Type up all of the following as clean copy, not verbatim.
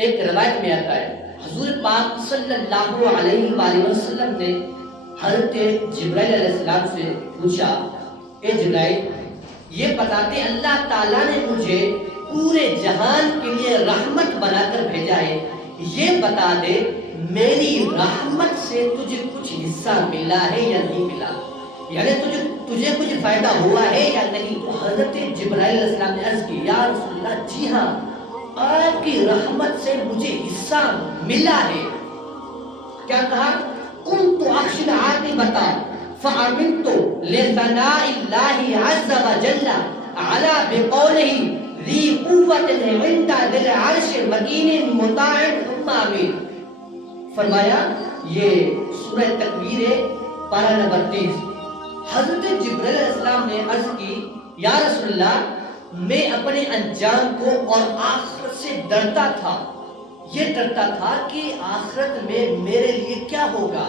ایک روایت میں آتا ہے حضور پاک صلی اللہ علیہ وآلہ وسلم نے حضرت جبرائیل علیہ السلام سے پوچھا، اے جبرائیل یہ بتا دے اللہ تعالیٰ نے مجھے پورے جہان کے لیے رحمت بنا کر بھیجا ہے، یہ بتا دے میری رحمت سے تجھے کچھ حصہ ملا ہے یا نہیں ملا، یعنی تجھے کچھ فائدہ ہوا ہے یا نہیں۔ تو حضرت جبرائیل علیہ السلام نے عرض کی، یا رسول اللہ جی ہاں آپ کی رحمت سے مجھے حصہ ملا ہے۔ کیا کہا؟ کنت اخشى العاقبة فعملت لثناء الله عز وجل على بقوله ذي قوة عند ذي العرش مكين مطاع ثم امين۔ فرمایا یہ سورہ تکویر ہے پارہ نمبر 30۔ حضرت جبرائیل علیہ السلام نے عرض کی، یا رسول اللہ میں اپنے انجام کو اور آخرت سے ڈرتا تھا، یہ ڈرتا تھا کہ آخرت میں میرے لیے کیا ہوگا،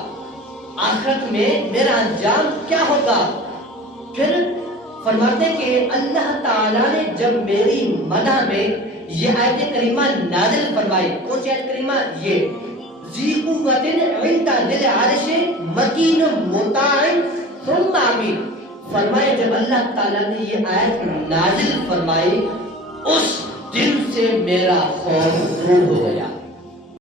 آخرت میں میرا انجام کیا ہوگا۔ پھر فرماتے کہ اللہ تعالیٰ نے جب میری مدح میں یہ آیت کریمہ نازل فرمائی، کون سی آیت کریمہ؟ یہ ذی قوت عند ذی العرش مکین مطاع ثم امین۔ فرمایا جب اللہ تعالیٰ نے یہ آیت نازل فرمائی اس دن سے میرا خوف دور ہو گیا۔